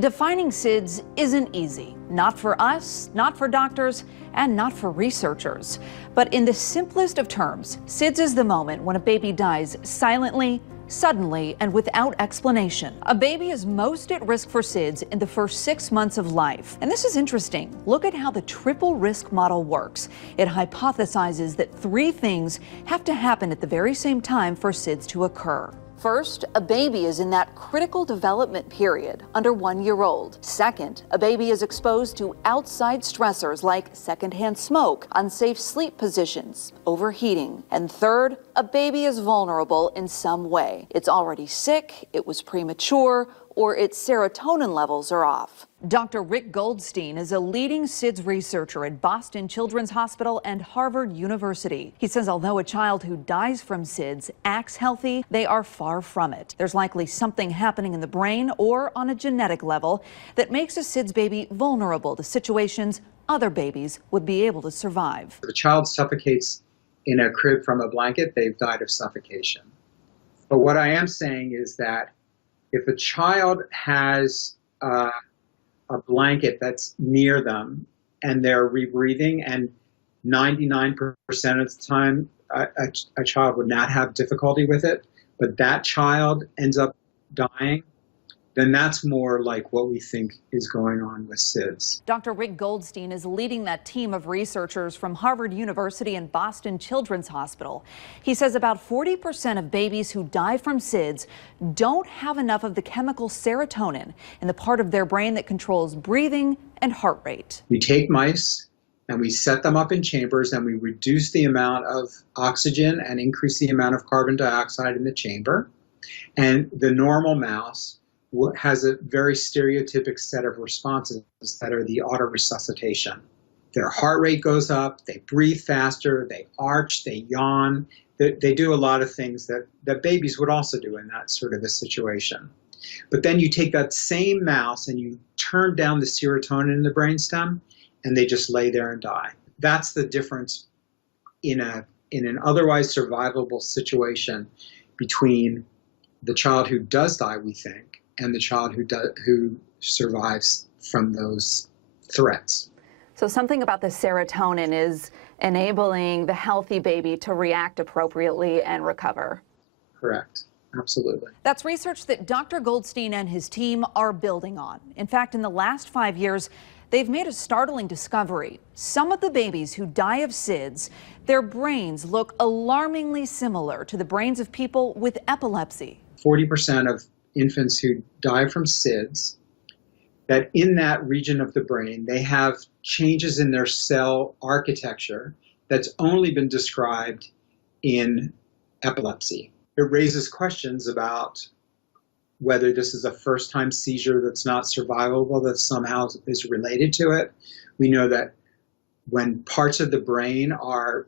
Defining SIDS isn't easy, not for us, not for doctors, and not for researchers. But in the simplest of terms, SIDS is the moment when a baby dies silently, suddenly, and without explanation. A baby is most at risk for SIDS in the first 6 months of life. And this is interesting. Look at how the triple risk model works. It hypothesizes that 3 things have to happen at the very same time for SIDS to occur. First, a baby is in that critical development period, under 1 year old. Second, a baby is exposed to outside stressors like secondhand smoke, unsafe sleep positions, overheating. And third, a baby is vulnerable in some way. It's already sick, it was premature, or its serotonin levels are off. Dr. Rick Goldstein is a leading SIDS researcher at Boston Children's Hospital and Harvard University. He says although a child who dies from SIDS acts healthy, they are far from it. There's likely something happening in the brain or on a genetic level that makes a SIDS baby vulnerable to situations other babies would be able to survive. If a child suffocates in a crib from a blanket, they've died of suffocation. But what I am saying is that if a child has a blanket that's near them and they're rebreathing, and 99% of the time a child would not have difficulty with it, but that child ends up dying, then that's more like what we think is going on with SIDS. Dr. Rick Goldstein is leading that team of researchers from Harvard University and Boston Children's Hospital. He says about 40% of babies who die from SIDS don't have enough of the chemical serotonin in the part of their brain that controls breathing and heart rate. We take mice and we set them up in chambers and we reduce the amount of oxygen and increase the amount of carbon dioxide in the chamber. And the normal mouse has a very stereotypic set of responses that are the autoresuscitation. Their heart rate goes up, they breathe faster, they arch, they yawn. They do a lot of things that babies would also do in that sort of a situation. But then you take that same mouse and you turn down the serotonin in the brainstem, and they just lay there and die. That's the difference in an otherwise survivable situation between the child who does die, we think, and the child who survives from those threats. So something about the serotonin is enabling the healthy baby to react appropriately and recover. Correct. Absolutely. That's research that Dr. Goldstein and his team are building on. In fact, in the last 5 years, they've made a startling discovery. Some of the babies who die of SIDS, their brains look alarmingly similar to the brains of people with epilepsy. 40% of infants who die from SIDS, that in that region of the brain, they have changes in their cell architecture that's only been described in epilepsy. It raises questions about whether this is a first-time seizure that's not survivable, that somehow is related to it. We know that when parts of the brain are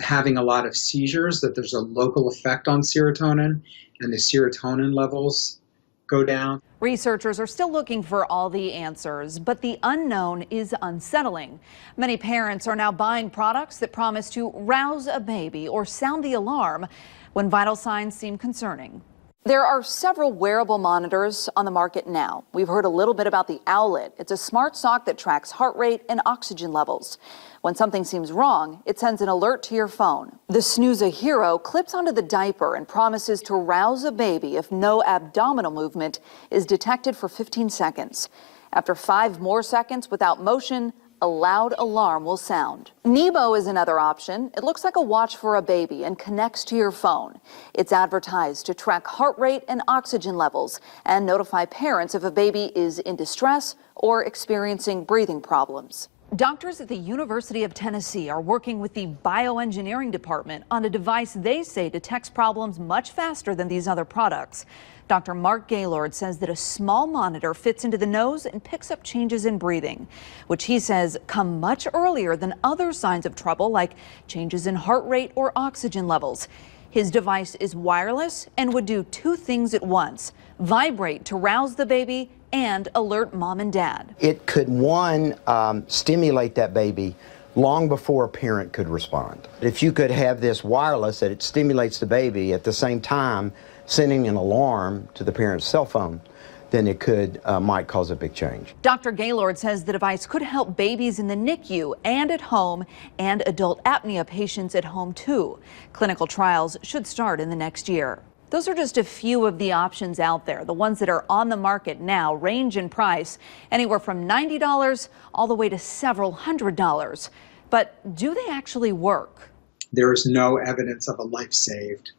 having a lot of seizures, that there's a local effect on serotonin, and the serotonin levels go down. Researchers are still looking for all the answers, but the unknown is unsettling. Many parents are now buying products that promise to rouse a baby or sound the alarm when vital signs seem concerning. There are several wearable monitors on the market now. We've heard a little bit about the Owlet. It's a smart sock that tracks heart rate and oxygen levels. When something seems wrong, it sends an alert to your phone. The Snooze a Hero clips onto the diaper and promises to rouse a baby if no abdominal movement is detected for 15 seconds. After 5 more seconds without motion, a loud alarm will sound. Nebo is another option. It looks like a watch for a baby and connects to your phone. It's advertised to track heart rate and oxygen levels and notify parents if a baby is in distress or experiencing breathing problems. Doctors at the University of Tennessee are working with the bioengineering department on a device they say detects problems much faster than these other products. Dr. Mark Gaylord says that a small monitor fits into the nose and picks up changes in breathing, which he says come much earlier than other signs of trouble like changes in heart rate or oxygen levels. His device is wireless and would do 2 things at once: vibrate to rouse the baby and alert mom and dad. It could, one, stimulate that baby long before a parent could respond. If you could have this wireless that it stimulates the baby at the same time sending an alarm to the parent's cell phone, then it might cause a big change. Dr. Gaylord says the device could help babies in the NICU and at home, and adult apnea patients at home too. Clinical trials should start in the next year. Those are just a few of the options out there. The ones that are on the market now range in price anywhere from $90 all the way to several $100s. But do they actually work? There is no evidence of a life saved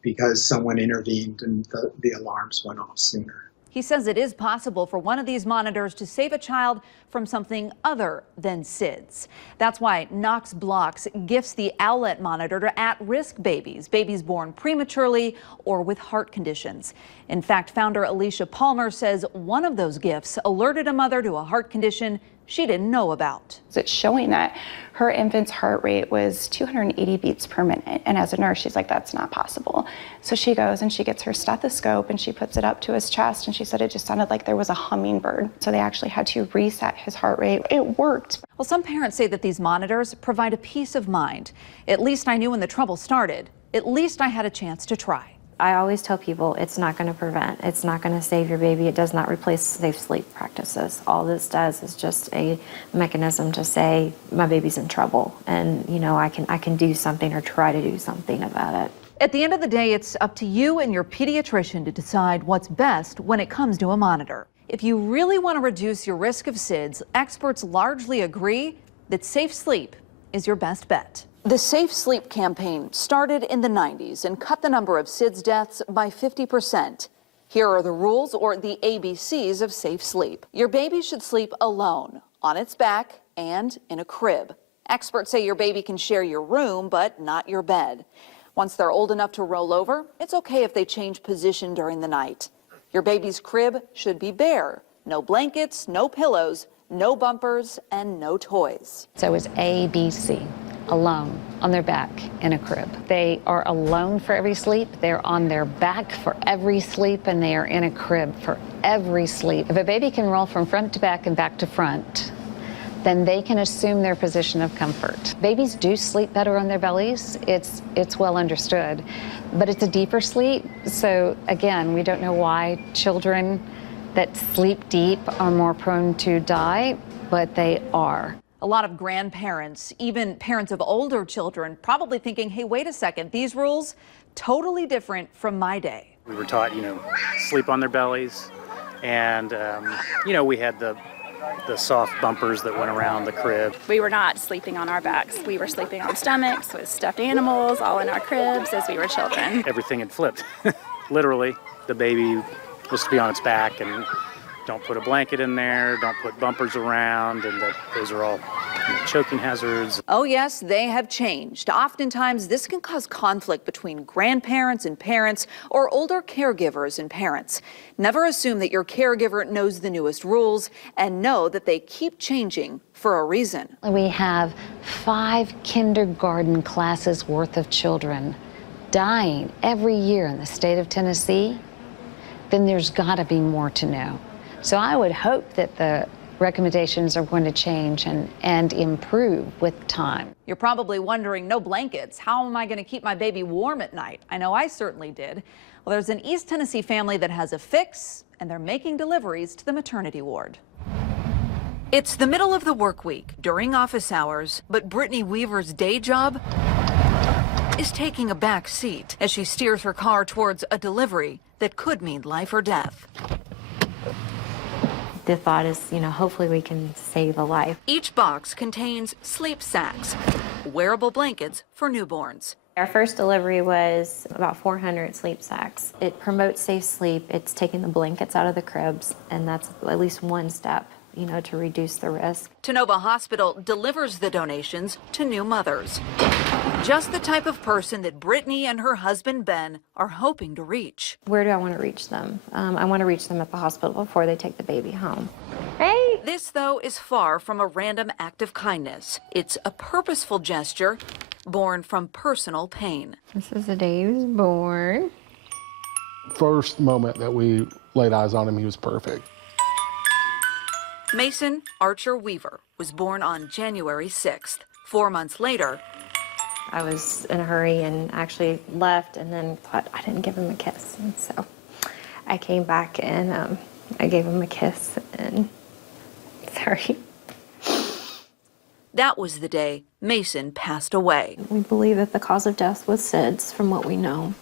because someone intervened and the alarms went off sooner. He says it is possible for one of these monitors to save a child from something other than SIDS. That's why Knox Blocks gifts the Owlet monitor to at-risk babies born prematurely or with heart conditions. In fact, founder Alicia Palmer says one of those gifts alerted a mother to a heart condition she didn't know about. It's showing that her infant's heart rate was 280 beats per minute. And as a nurse, she's like, that's not possible. So she goes and she gets her stethoscope and she puts it up to his chest, and she said it just sounded like there was a hummingbird. So they actually had to reset his heart rate. It worked. Well, some parents say that these monitors provide a peace of mind. At least I knew when the trouble started. At least I had a chance to try. I always tell people it's not going to prevent, it's not going to save your baby. It does not replace safe sleep practices. All this does is just a mechanism to say my baby's in trouble, and I can do something or try to do something about it. At the end of the day, it's up to you and your pediatrician to decide what's best when it comes to a monitor. If you really want to reduce your risk of SIDS, experts largely agree that safe sleep is your best bet. The Safe Sleep campaign started in the 90s and cut the number of SIDS deaths by 50%. Here are the rules, or the ABCs, of safe sleep. Your baby should sleep alone, on its back, and in a crib. Experts say your baby can share your room, but not your bed. Once they're old enough to roll over, it's okay if they change position during the night. Your baby's crib should be bare. No blankets, no pillows, no bumpers, and no toys. So it's ABC. Alone on their back in a crib. They are alone for every sleep. They're on their back for every sleep, and they are in a crib for every sleep. If a baby can roll from front to back and back to front, then they can assume their position of comfort. Babies do sleep better on their bellies. It's well understood, but it's a deeper sleep. So again, we don't know why children that sleep deep are more prone to die, but they are. A lot of grandparents, even parents of older children, probably thinking, hey, wait a second, these rules totally different from my day. We were taught, sleep on their bellies, and, we had the soft bumpers that went around the crib. We were not sleeping on our backs. We were sleeping on stomachs with stuffed animals all in our cribs as we were children. Everything had flipped. Literally, the baby was to be on its back, and don't put a blanket in there, don't put bumpers around, and those are all choking hazards. Oh yes, they have changed. Oftentimes this can cause conflict between grandparents and parents, or older caregivers and parents. Never assume that your caregiver knows the newest rules, and know that they keep changing for a reason. We have 5 kindergarten classes worth of children dying every year in the state of Tennessee. Then there's got to be more to know. So I would hope that the recommendations are going to change and improve with time. You're probably wondering, no blankets. How am I going to keep my baby warm at night? I know I certainly did. Well, there's an East Tennessee family that has a fix, and they're making deliveries to the maternity ward. It's the middle of the work week during office hours, but Brittany Weaver's day job is taking a back seat as she steers her car towards a delivery that could mean life or death. The thought is, hopefully we can save a life. Each box contains sleep sacks, wearable blankets for newborns. Our first delivery was about 400 sleep sacks. It promotes safe sleep. It's taking the blankets out of the cribs, and that's at least one step, to reduce the risk. Tenova Hospital delivers the donations to new mothers. Just the type of person that Brittany and her husband Ben are hoping to reach. Where do I want to reach them? I want to reach them at the hospital before they take the baby home. Hey! This, though, is far from a random act of kindness. It's a purposeful gesture born from personal pain. This is the day he was born. First moment that we laid eyes on him, he was perfect. Mason Archer Weaver was born on January 6th. 4 months later, I was in a hurry and actually left, and then thought I didn't give him a kiss. And so I came back and I gave him a kiss and sorry. That was the day Mason passed away. We believe that the cause of death was SIDS from what we know.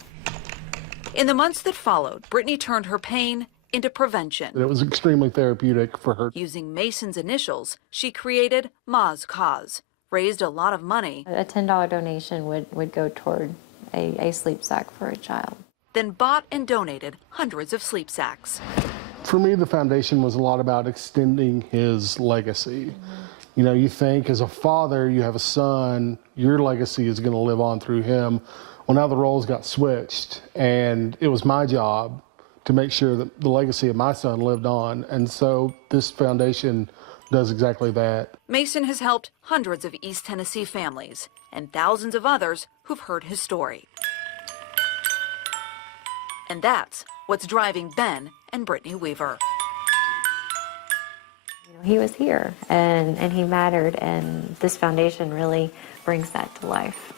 In the months that followed, Brittany turned her pain into prevention. It was extremely therapeutic for her. Using Mason's initials, she created Ma's Cause, raised a lot of money, A $10 donation would go toward a sleep sack for a child. then bought and donated hundreds of sleep sacks. For me, the foundation was a lot about extending his legacy. You know, you think as a father, you have a son, your legacy is going to live on through him. Well, now the roles got switched, and it was my job to make sure that the legacy of my son lived on. And so this foundation does exactly that. Mason has helped hundreds of East Tennessee families and thousands of others who've heard his story. And that's what's driving Ben and Brittany Weaver. He was here and he mattered, and this foundation really brings that to life.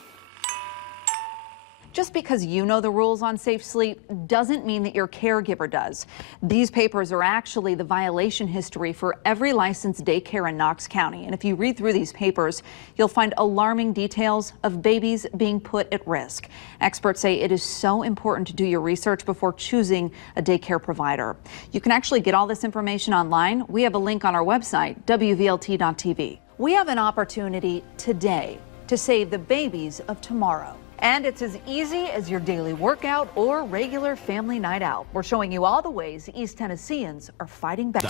Just because you know the rules on safe sleep doesn't mean that your caregiver does. These papers are actually the violation history for every licensed daycare in Knox County. And if you read through these papers, you'll find alarming details of babies being put at risk. Experts say it is so important to do your research before choosing a daycare provider. You can actually get all this information online. We have a link on our website, WVLT.tv. We have an opportunity today to save the babies of tomorrow. And it's as easy as your daily workout or regular family night out. We're showing you all the ways East Tennesseans are fighting back.